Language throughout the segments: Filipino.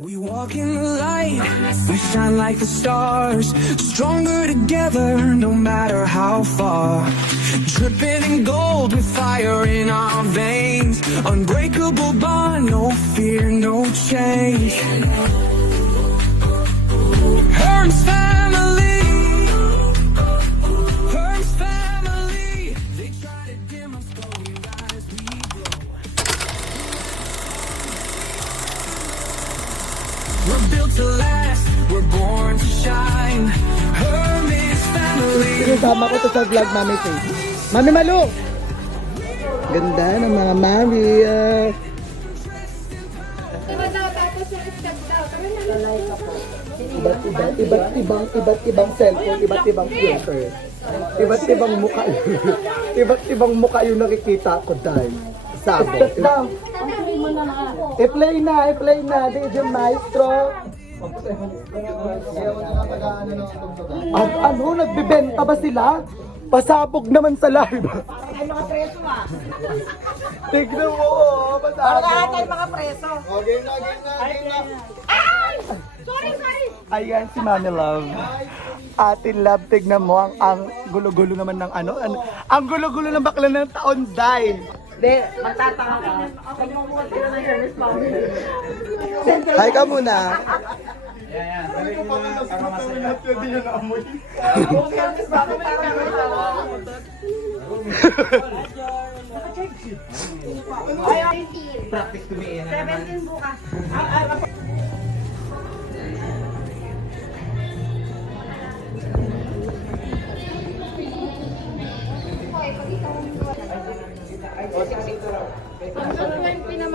We walk in the light, we shine like the stars, stronger together no matter how far. Dripping in gold with fire in our veins, unbreakable bond, no fear, no change. Herm's family, Herm's family, they try to dim us but we rise, we glow. We're built to last, we're born to shine. Hermes family. Sinasama ko to sa vlog, Mami Faye. Mami Malu! Ganda ng mga mami. Diba daw, tapos yung step daw. Iba't ibang cellphone, iba't ibang filter. Iba't ibang mukha. Iba't ibang mukha yung nakikita ko dahil. Sabo. I-play na, DJ Maestro. At ano, nagbibenta ba sila? Pasabog naman sa live. Ay, mga preso ah. Tignan mo, oh, pasabog. Ay, mga preso. Game na. Ay! Sorry. Ayan si Mami Love. Ate Love, tignan mo ang gulo-gulo naman ng ano. Ang gulo-gulo ng bakla ng taon, dahil. Hindi, magtataka ka. Magmumuhat sila ng Hermes Family. Hi ka muna. Hermes Family, parang Practice to me. 17 bukas.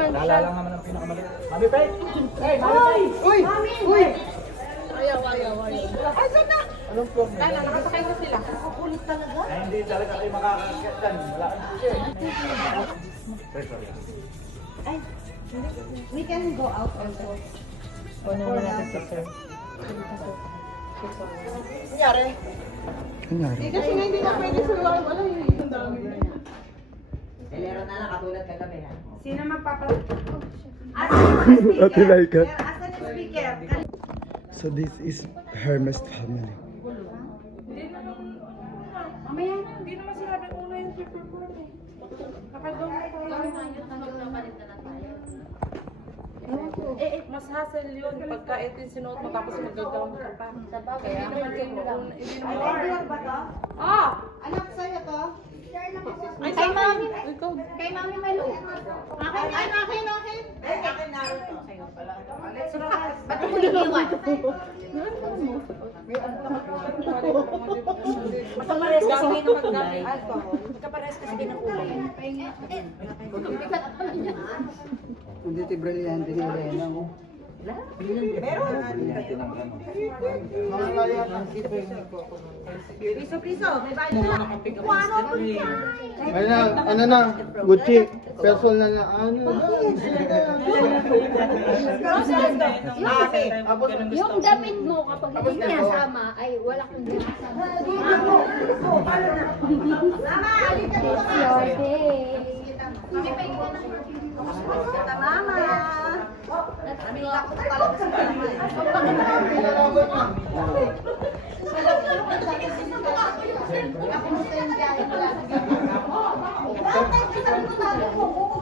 Naalala naman ang pinakamalit. Mami Pay! Hey, Mami Pay! Uy! Ayaw. Ay, saan na? Anong floor niya? Kaya nakasakay na sila. Kukulit talaga. Ay, hindi talaga kayo makakakit dyan. Wala kang ticket. Sorry. Ay, we can go out also. Ano naman natin sa sir? Nangyari? Nangyari. Kasi nga hindi na pwede sa live. Wala yung ang dami. Meron na lang katulad kagabi ha. Sino magpapa... Ate Laika. Asan yung speaker? So this is Hermes family. Mamaya na, hindi naman sinabi kung una yung perform eh. Kapag daw na mas hassle yun pagka ito yung sinuot mo tapos mag-down ka pa. Kaya naman kayo hindi naman. Ba to? Ah! Anak sa'yo to? Ay, kay Mami. Kay Mami Malu. Akin. Ay, akin. Ay, akin na rin to. Sa'yo pala. Ba't mo iniwan? Magkapares kasi kayo ng kulay. Magkapares kasi kayo ng kulay. Hindi ti brillante ni Elena mo. Piso, may bayad na. Ano na, Gucci, personal na ano. Yung damit mo kapag hindi niya sama ay wala kang ginasama. Mama, alin ka dito ka. Hindi pa ikaw na. Mama. Aming lako talaga sa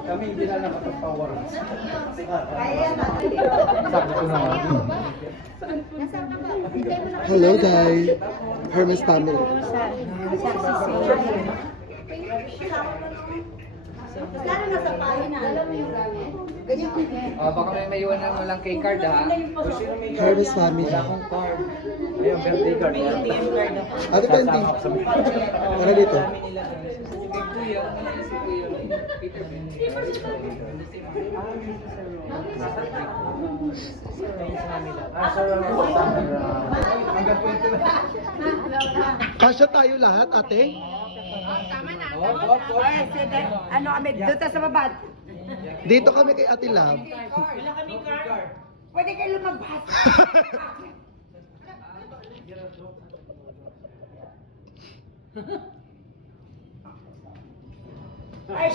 Kami hindi na nakapag-power. Hello guys, Hermes family. Lalo na sa pahina. Alam mo yung gamit? Baka may iwanan mo lang kay card ha. Hermes family. Wala akong card. Ayun, birthday card. Ate Penti, ano dito? Kasya tayo lahat, ate? Ano kami? Dito sa baba. Dito kami kay Ate Love. Pwede kayo lumabas. Ay!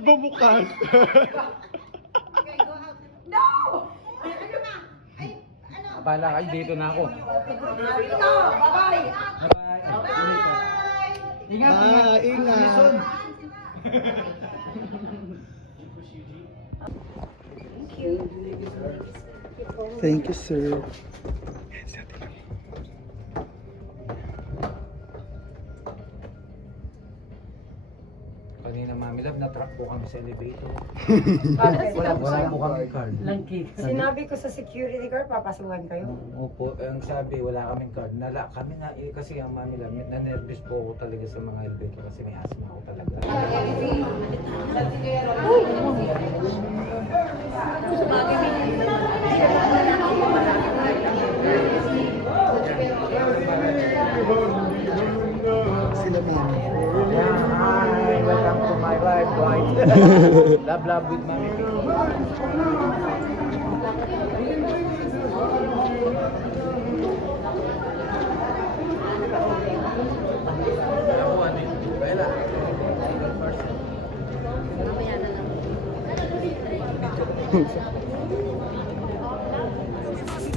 Bumukas. No! Bala kayo, dito na ako. Bye-bye! Bye-bye. Ingat, Ingat. Thank you, sir. Kanina Mami Love, na-trap po kami sa elevator. Wala po kami card. Sinabi ko sa security guard, papasukan kayo. Opo, ang sabi, wala kaming card. Kami na, kasi ang Mami Love, na-nervous po ako talaga sa mga elevator kasi may asthma ako talaga. Sila mami. Yeah, hi, welcome to my life, right? Love, love with Mami P. To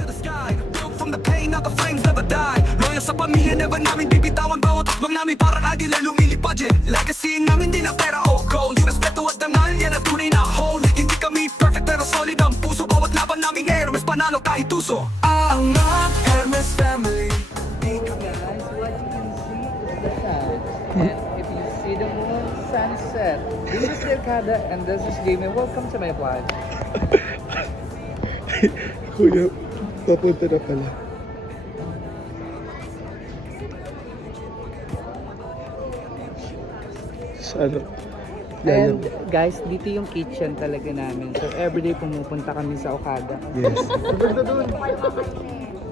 the sky, built from the pain, now the flames never die. Loyal sa pamilya, never namin bibitawan. Bawat akbang namin parang adila lumilipad. Legacy namin di na pera o gold. Yung respeto at dangal, yan ang tunay na hold. Hindi kami perfect pero solid ang puso. Bawat laban namin Hermes, panalo kahit tuso. Ang Hermes family. Guys, what you can see is the sun. And if you see the moon sunset, this is Delcada and this is Jamie. Welcome to my vlog. Kuya, papunta na pala. Ano? And guys, dito yung kitchen talaga namin. So everyday pumupunta kami sa Okada. Yes.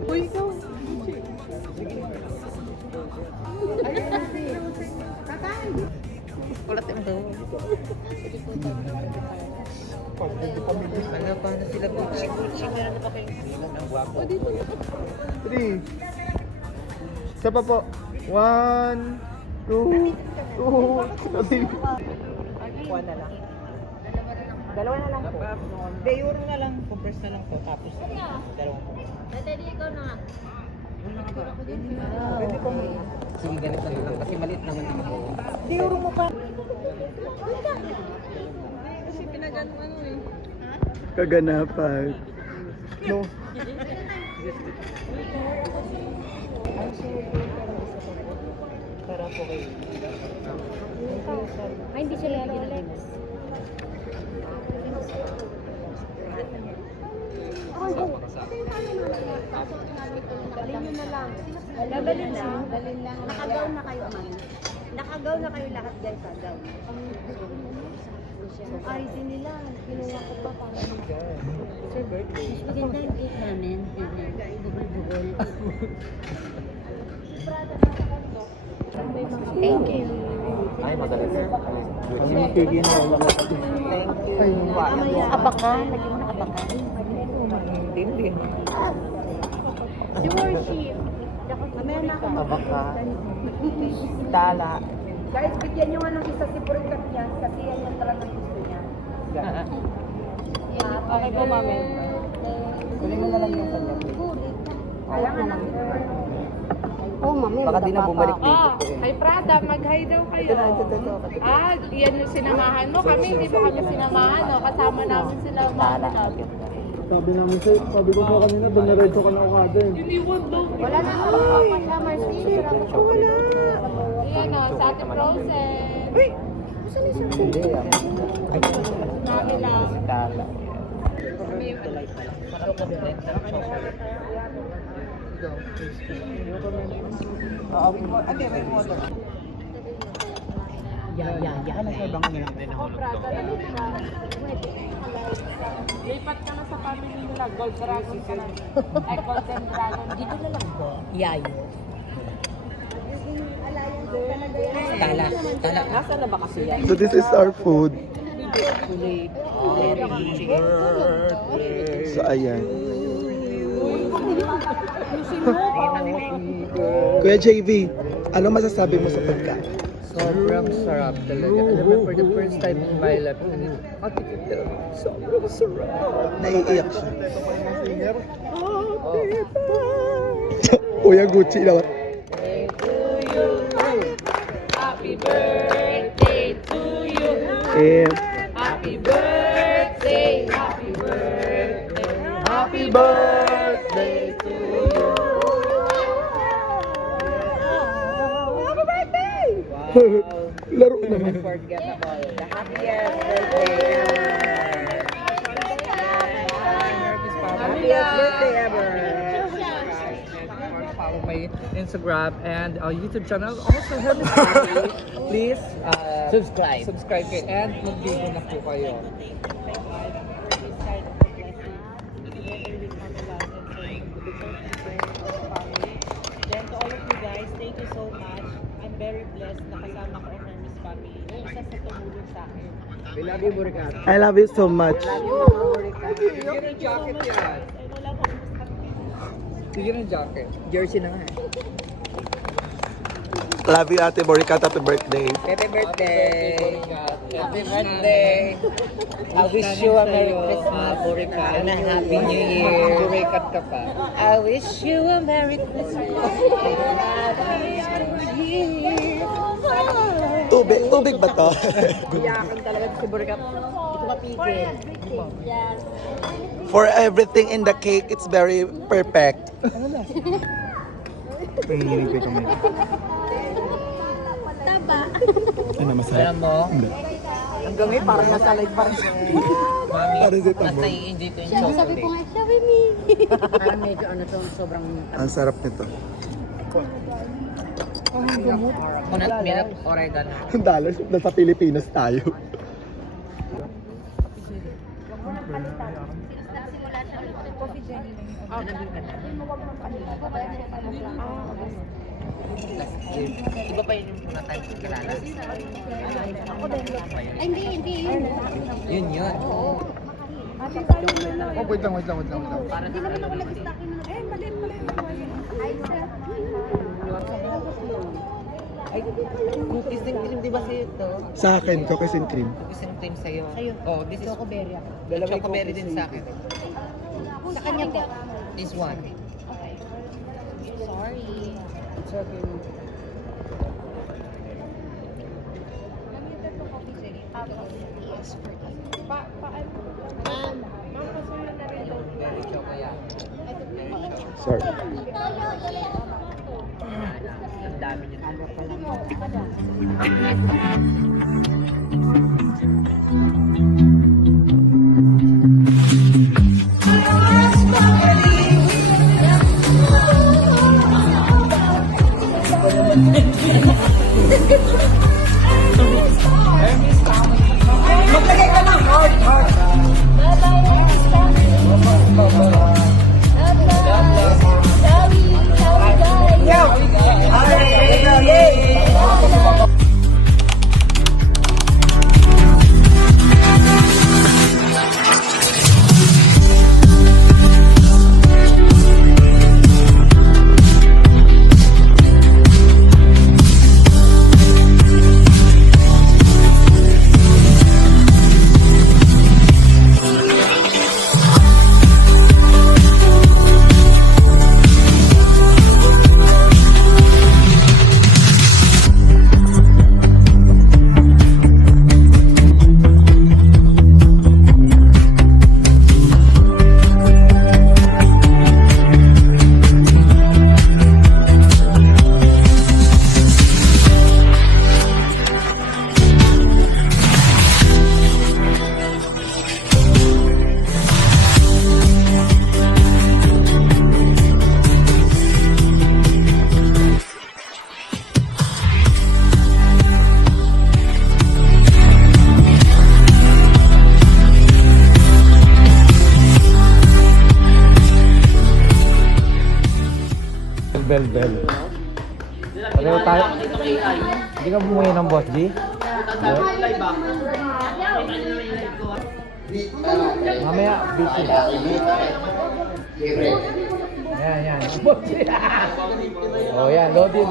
Uy, ikaw. Kulat yung daw. Ano, paano sila Gucci? Meron na pa kayong silang ng guwapo. 3. Isa pa po. 1, 2, 3. Kuha na lang. Dalawa na lang po. De euro na lang. Compress na lang po. Tapos dalawang po. Dadali, ikaw na nga. Pwede po mo. Sige, ganito na lang. Kasi maliit naman din ako. De euro mo pa. Kaganapan. No. Para po kayo. Ay, hindi sila Rolex. Dalhin nyo na lang. Dalhin lang. Nakagaw na kayo, ma'am. Nakagaw na kayo lahat guys, agaw. ID nila, kinuha ko pa para Sir birthday. maganda yung cake namin. Bugol-bugol. Thank you. Ay, magaling. Mapigil na lang. Thank you. Abaka, lagyan mo na abaka. Din. Si Worship. Mamaya na ako Abaka. Tala. Guys, bigyan nyo nga ng isa si Purikat niya kasi yan yung talagang gusto niya. Okay po, mami. Kunin mo na lang yung kanya. Kaya nga lang. Oh, mami. Baka di na bumalik dito Ah, po eh. kay Prada, mag-hi daw kayo. Ito. Ah, yan yung sinamahan mo. Kami, hindi pa kami sinamahan. No? Kasama namin sila. Sabi namin sa'yo, sabi ko po kanina, dumiretso ka na Okada eh. Wala na ako kasama. Wala. Iyan o, sa ating Frozen. Hindi yan. Mami lang. Tala. May motor. Ano sir bang nila? Ako, Prada, ano siya? Lipat ka na sa family nila. Gold Dragon ka na. Ay, Golden Dragon. Dito na lang po. Yayo. Tala. Nasa na ba kasi yan? So this is our food. So ayan. Kuya JV, ano masasabi mo sa pagkain? Sobrang sarap talaga. Alam mo, for the first time in my life, ate kita, sobrang sarap. Naiiyak siya. Kuya Gucci naman. Happy birthday to you. Happy birthday, happy birthday, happy birthday to you. Happy birthday! Laro naman. Unforgettable. The happiest birthday ever. Happiest birthday ever. Follow my Instagram and YouTube channel. Also, Hermes Family. Please subscribe. Subscribe kayo and mag-video na po kayo. Then to all of you guys, thank you so much. I'm very blessed na kasama ko ang Hermes family. Yung isa sa tumulong sa akin. We love you, Burikat. I love you so much. Bigyan ng jacket yan. Bigyan ng jacket. Jersey na nga. Love you, Ate Boricat. Happy birthday. Happy birthday! Happy birthday! I wish you a Merry Christmas and a Happy New Year. Burikat ka pa. I wish you a Merry Christmas and a Happy New Year. Tubig ba to? Iyakan talaga si Burikat. Ito kapigil. For everything in the cake, it's very perfect. Nanginginig ko yung kamay. Taba. Ano, masarap? Alam mo, Ang gamit parang nasa live pa rin. mami, Parang si mas Tabo. nai-enjoy ko yung Sabi ko chocolate. nga, sabi ni. Parang medyo ano to, sobrang... Ang sarap nito. Kunat milk, oregano. $1, nasa Pilipinas tayo. Iba pa yun yung muna tayo kilala. Ay, hindi yun. Yun yun. Oh, wait lang. Hindi naman ako nag-stocking na. Eh, mali. Ay, sir. Ay, cookies and cream, di ba sa'yo ito? Sa akin, cookies and cream. Cookies and cream sa'yo. Sa'yo. Oh, this is Chocoberry ako. chocoberry din sa akin. Sa kanya po. This one. Sorry. It's okay. Very choco yan. Sorry. Ang dami niya. Bell. Pareho tayo. Hindi ka bumuhay ng boss, G? Mamaya, busy na. Yan. Oh, yan. Lodi.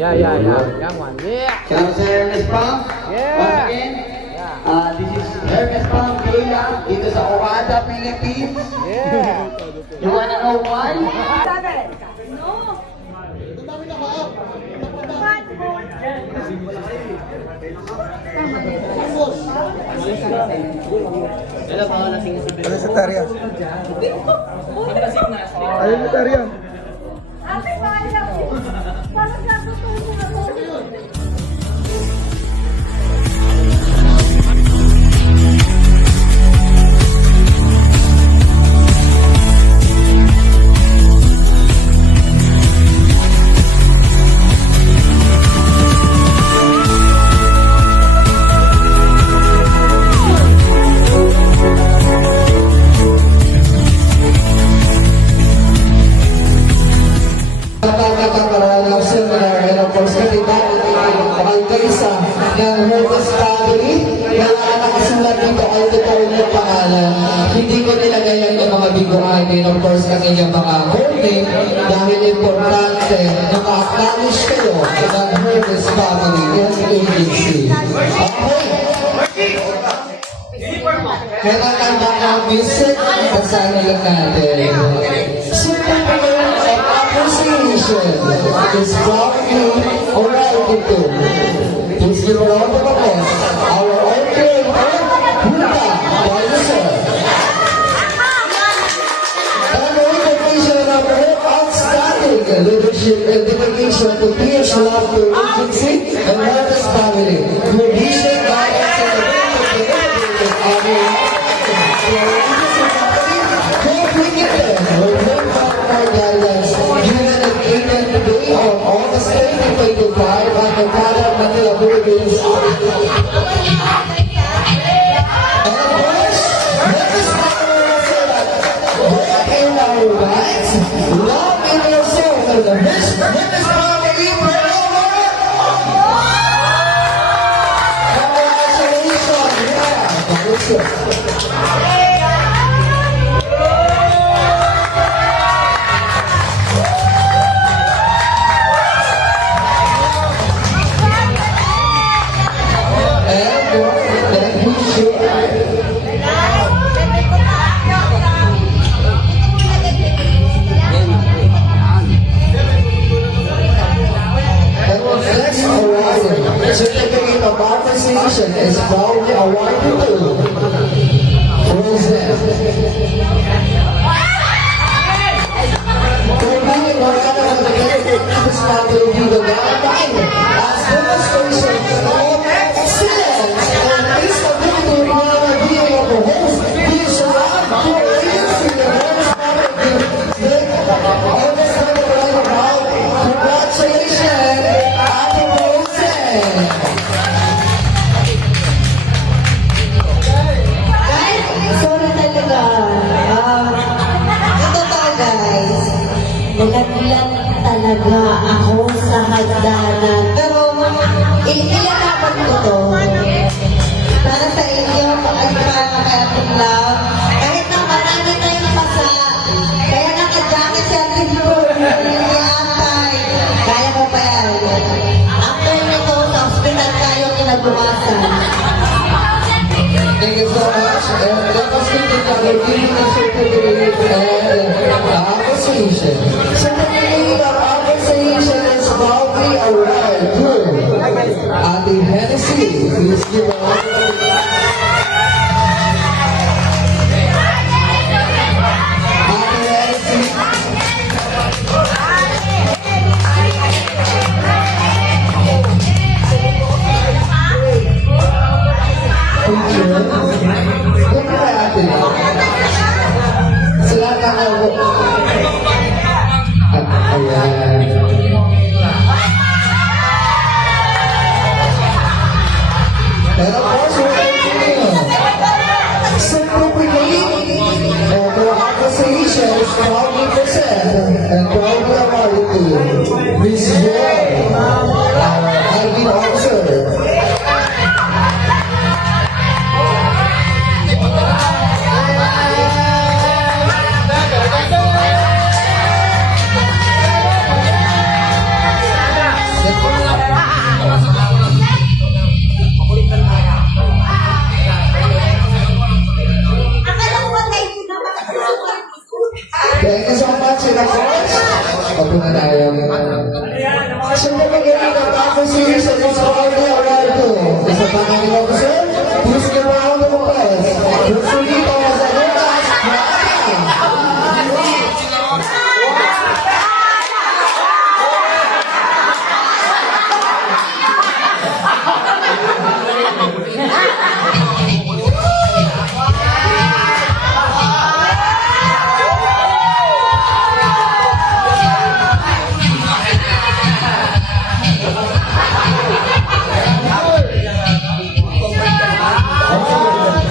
Yan. Yan one. Yeah. Shout out to Ernest Pang. Yeah. Once again, this is Ernest Pang Kayla dito sa Okada, Philippines. Yeah. You wanna know why? Ano sa Tarya? Ayun sa Tarya. Ate, kaya ko. Parang natutulog ako. Nakakakaroon ng seminar and of course katibat ang kaisa ng Hermes family na nakasulat dito ay totoo ng pangalan. Hindi ko nilagay ang mga biguan and of course ang inyong mga holding dahil importante naka-acknowledge kayo ng Hermes family and agency. Okay. Kailangan ba ang visit? Kasama lang natin. Appreciation is proudly awarded to. Please give a round of applause. Our own creator, Buddha Baliser. And the recognition of her outstanding leadership and dedication to PH Laughter Agency and Hermes family. Your vision, guidance, and the on August 2025 at the Okada Manila Philippines. And of course, let us say that break in our rights, love in your soul, and the best family forever. Congratulations, Certificate of Appreciation is proudly awarded to Rosette. For being one of the this family will be the guiding as demonstration of excellence and this ability to being of the host, being surrounded by agency and Hermes family. Congratulations, Ate Rosette. Sorry talaga. Ito pa guys. Nagaglan talaga ako sa hagdanan. Pero ilalaban ko to. Para sa inyo, ay para kay ating love. Kahit na marami tayong pasa. Kaya naka-jacket siya before. Kaya mo pa yan. After nito, sa hospital tayo kinabukasan. Thank you so much. And let us continue our giving a certificate and appreciation. Certificate of appreciation is proudly awarded to Ate Hennessy. Please give a round of applause. Ate Hennessy. Sila ka na po. Ayan. Pero po, certificate of appreciation is proudly present and proudly awarded to Miss Joy, our Alvin officer.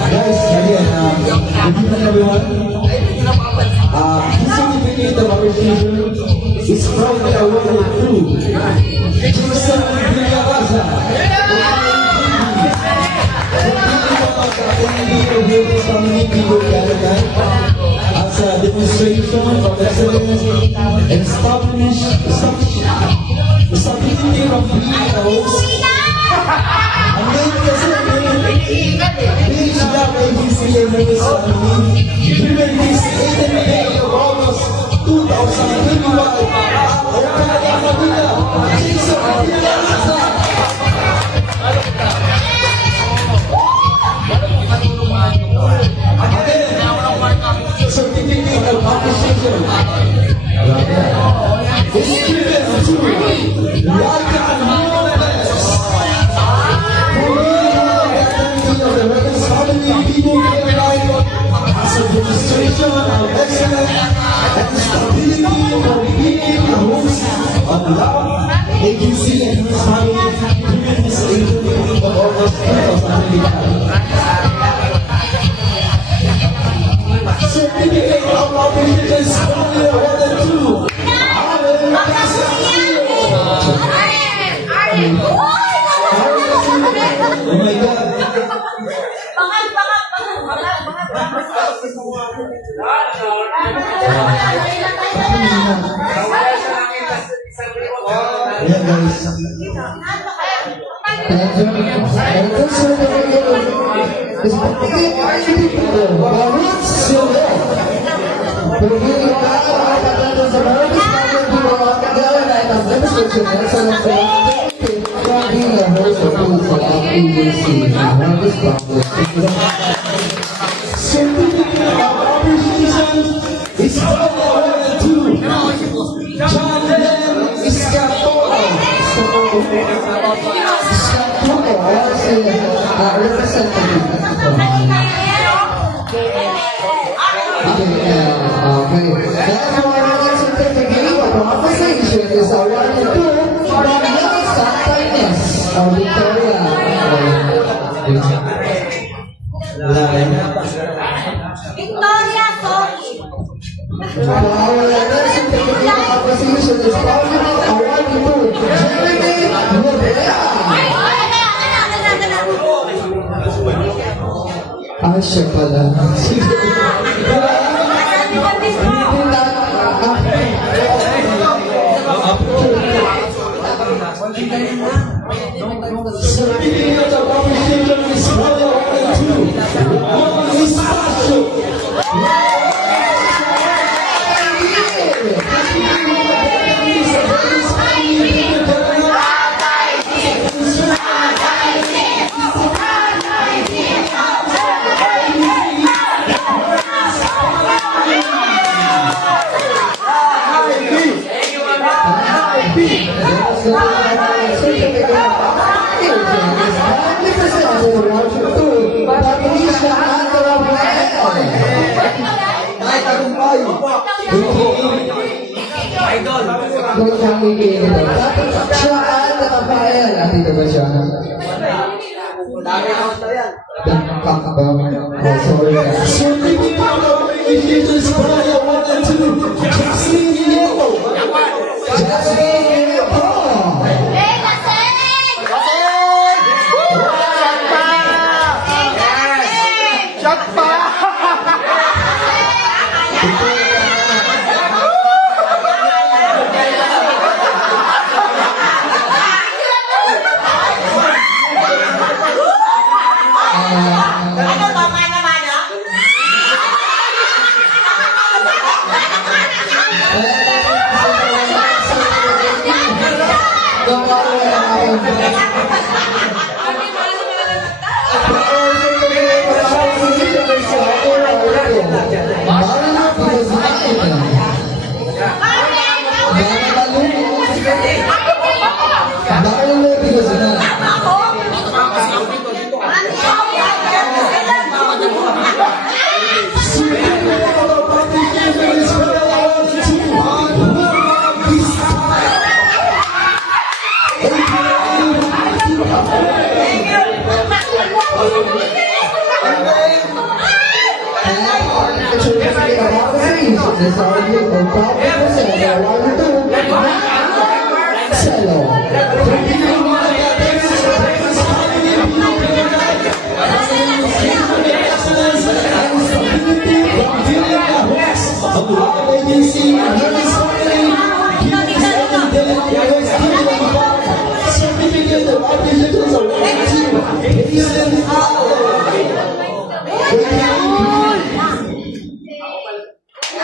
Guys, again, good evening everyone. This certificate of appreciation is from the awarded crew. Joseph Villagaza. As a demonstration of excellence and establishing of being a host. Ang ngayon kasi please love ABC and News Family. During this 8th day of August 2021, ang kanyang pamilya, Jason Villagaza. Certificate of appreciation is given to Laika Hernandez. As a demonstration of excellence and stability for being a host of love, agency, and his family during this 8th day of August 2021. Certificate of appreciation is only awarded to oh my God. Yeah, guys. Certificate of appreciation is awarded to John Len Escapolo. Is awarded to Daniel Santanes of Victoria. Victoria, sorry. Our letter certificate of appreciation is awarded to Jeremy Norea. Ay, siya pala. Certificate of appreciation is awarded to Juan Espacio. Kung kami kini siya ang nakapayan natin ba siya? Sorry. Certificate of appreciation is awarded to Jasmine Yeo. Jasmine Yeo. Ano?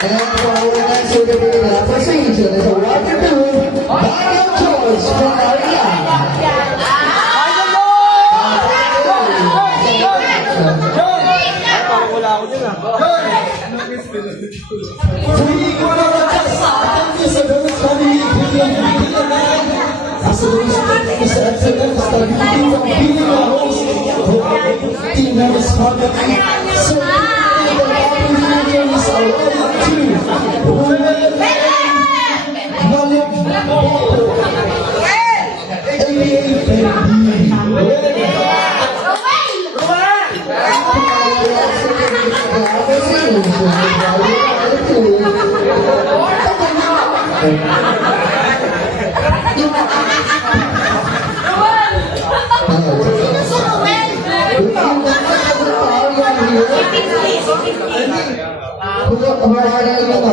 And for our next certificate of appreciation is a water balloon by George from Maria. As a result, Mr. Excellent stability from being a host team members family. So, the appreciation is awarded to Malik Popo,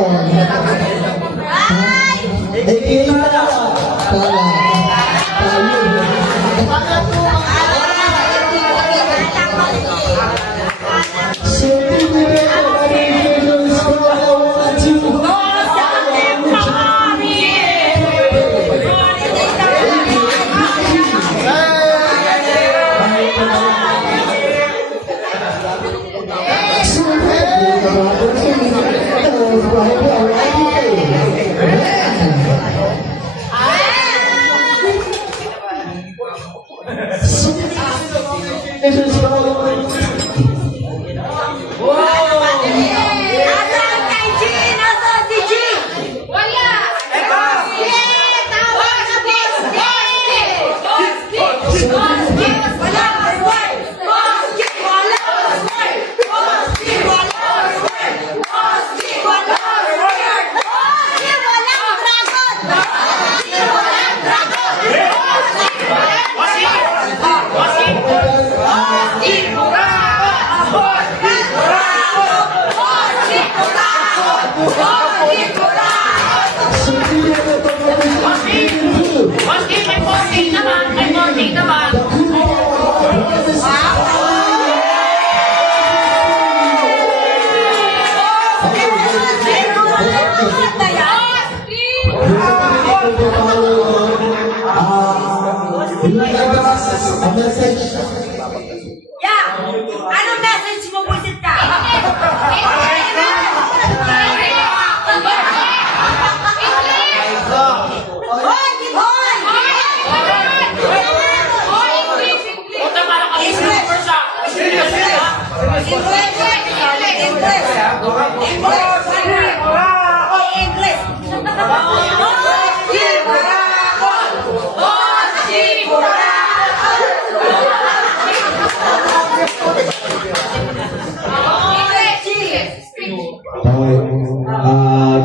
Anong message mo, busit ka?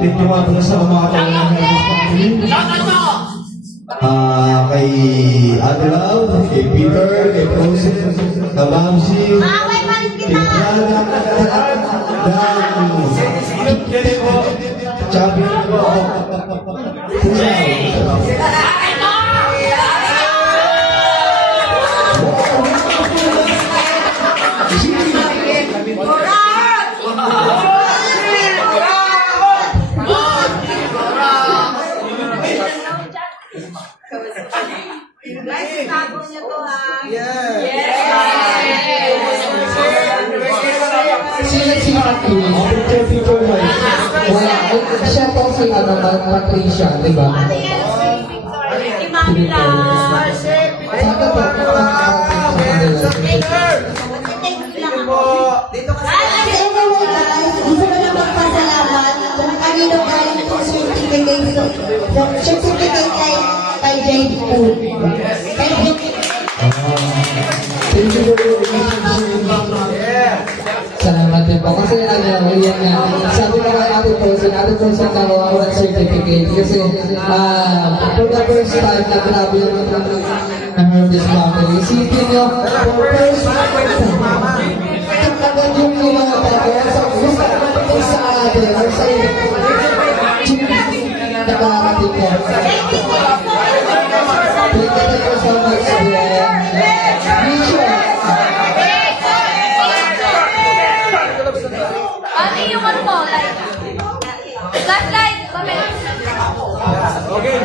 Thank you mga sa mga kay Ate Lau, kay Peter, kay Jose, kay Mamsi, kay Prada, dan champion ko. Sila si Maki, wala, siya po si Patricia, di ba? Si Mami Lars. Sabi po, anyway guys, gusto ko lang magpasalamat kung kanino galing itong certificate kay Jade Food. Kay po. Kasi yan nga, sabi ko kay Ate Posen nakuha ako ng certificate. Kasi for the first time na grabe yung ng Hermes family. Isipin nyo, for first time, agad yung mga tayo. So, gusto ko sa atin, or sa nakarating ko. Thank you so much, Ano yung ano mo? Flashlight! Kami! Okay,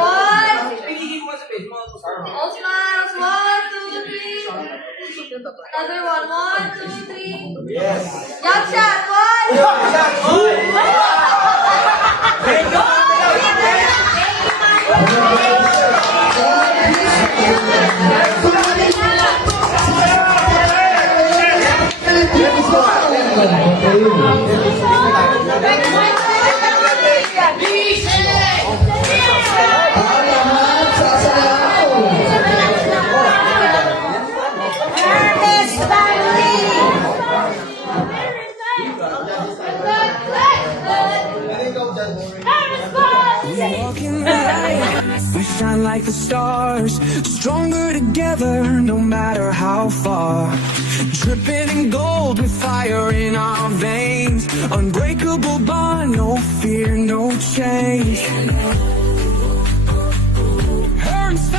one. All smiles. 1, 2, 3. Another one. 1, 2, 3. Yes. Jump shot. Walking light, we shine like the stars, stronger together, no matter how far. Dripping in gold with fire in our veins, unbreakable bond, no fear, no change. Hermes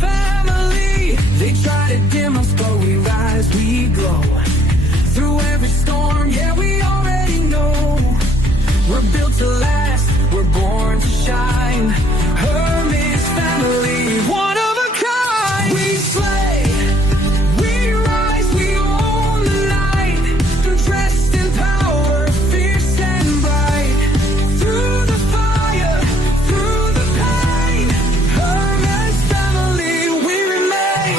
family, they try to dim us, but we rise, we glow. Through every storm, yeah, we already know. We're built to last, we're born to shine. Hermes family, one of a kind. We slay, we rise, we own the night. Dressed in power, fierce and bright. Through the fire, through the pain. Hermes family, we remain.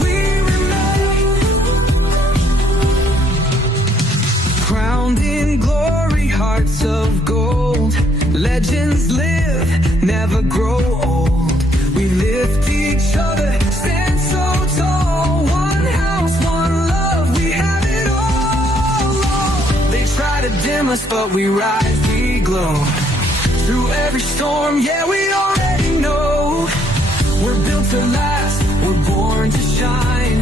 We remain. Crowned in glory, hearts of gold. Legends live, never grow old. We lift each other, stand so tall. One house, one love, we have it all. They try to dim us, but we rise, we glow. Through every storm, yeah, we already know. We're built to last, we're born to shine.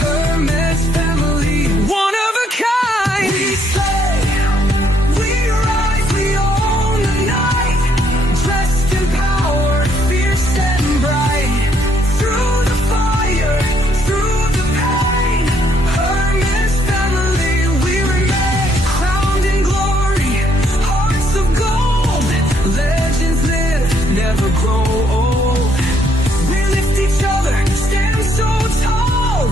Hermes family, one of a kind. We slay, we rise, we own the night. Dressed in power, fierce and bright. Through the fire, through the pain. Hermes family, we remain. Crowned in glory, hearts of gold. Legends live, never grow old. We lift each other, stand so tall.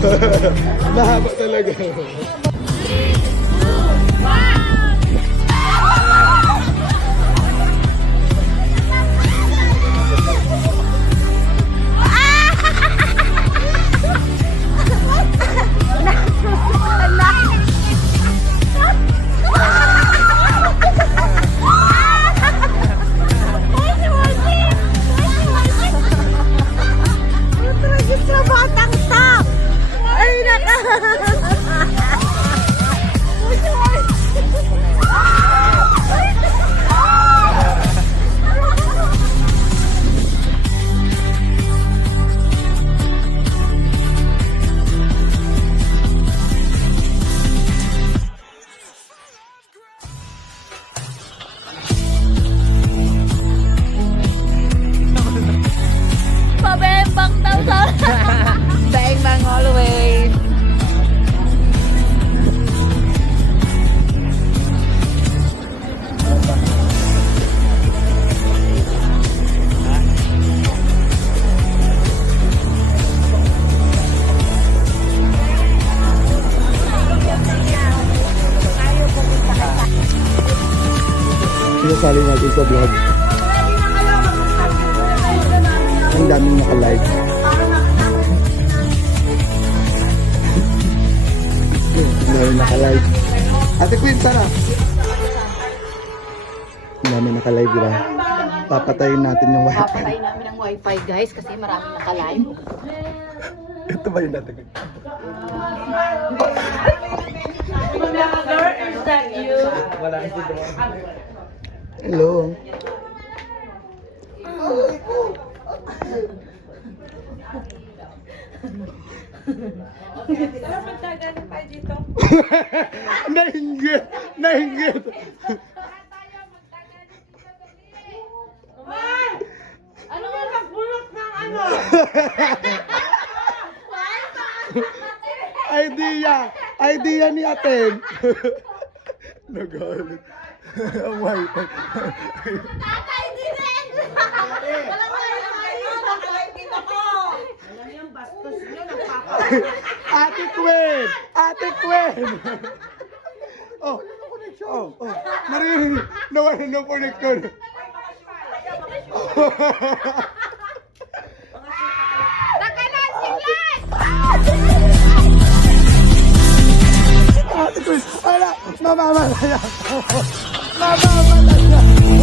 Mahaba talaga. Pabembang daw sa... Daing bang always. Sinasali natin sa vlog. Ang daming naka-live. Ang daming naka-live. Ate Queen, tara! Ang daming naka-live, diba? Papatayin natin yung wifi. Papatayin namin ang wifi guys kasi maraming nakalive. Ito ba yung dati? Hello. Nainggit! Nainggit! Ano nga nagbulot ng ano? Idea! Idea ni Aten! Nagalit. Ang wifi. Tatay din rin! Wala mo yung ayun! Nakalive din ako! Alam niyo yung bastos niyo, Ate Queen! Ate Queen! Oh, oh, oh. Narinig, nawala ng connector. Nakalan siglan! Ate Queen, wala, mamamatay ako. Mamamatay ako.